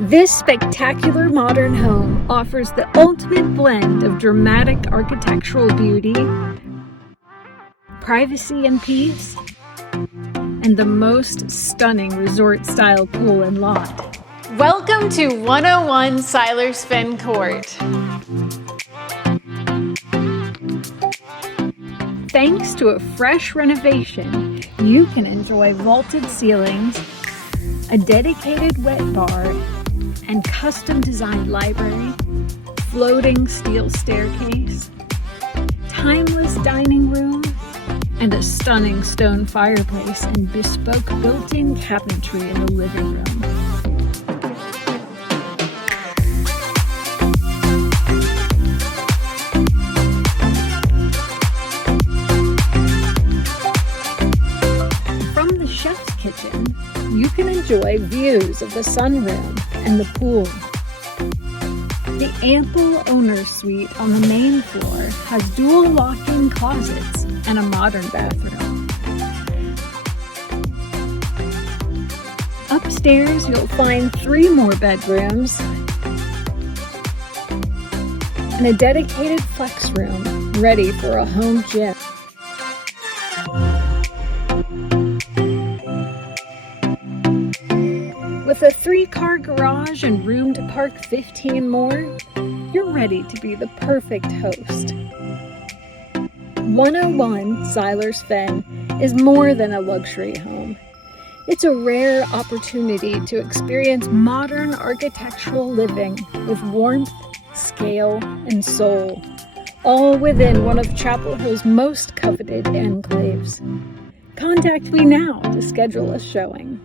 This spectacular modern home offers the ultimate blend of dramatic architectural beauty, privacy and peace, and the most stunning resort-style pool and lot. Welcome to 101 Silers Fen Court. Thanks to a fresh renovation, you can enjoy vaulted ceilings, a dedicated wet bar, and custom-designed library, floating steel staircase, timeless dining room, and a stunning stone fireplace and bespoke built-in cabinetry in the living room. From the chef's kitchen, you can enjoy views of the sunroom and the pool. The ample owner's suite on the main floor has dual walk-in closets and a modern bathroom. Upstairs, you'll find 3 more bedrooms and a dedicated flex room ready for a home gym. With a 3-car garage and room to park 15 more, you're ready to be the perfect host. 101 Silers Fen is more than a luxury home. It's a rare opportunity to experience modern architectural living with warmth, scale, and soul, all within one of Chapel Hill's most coveted enclaves. Contact me now to schedule a showing.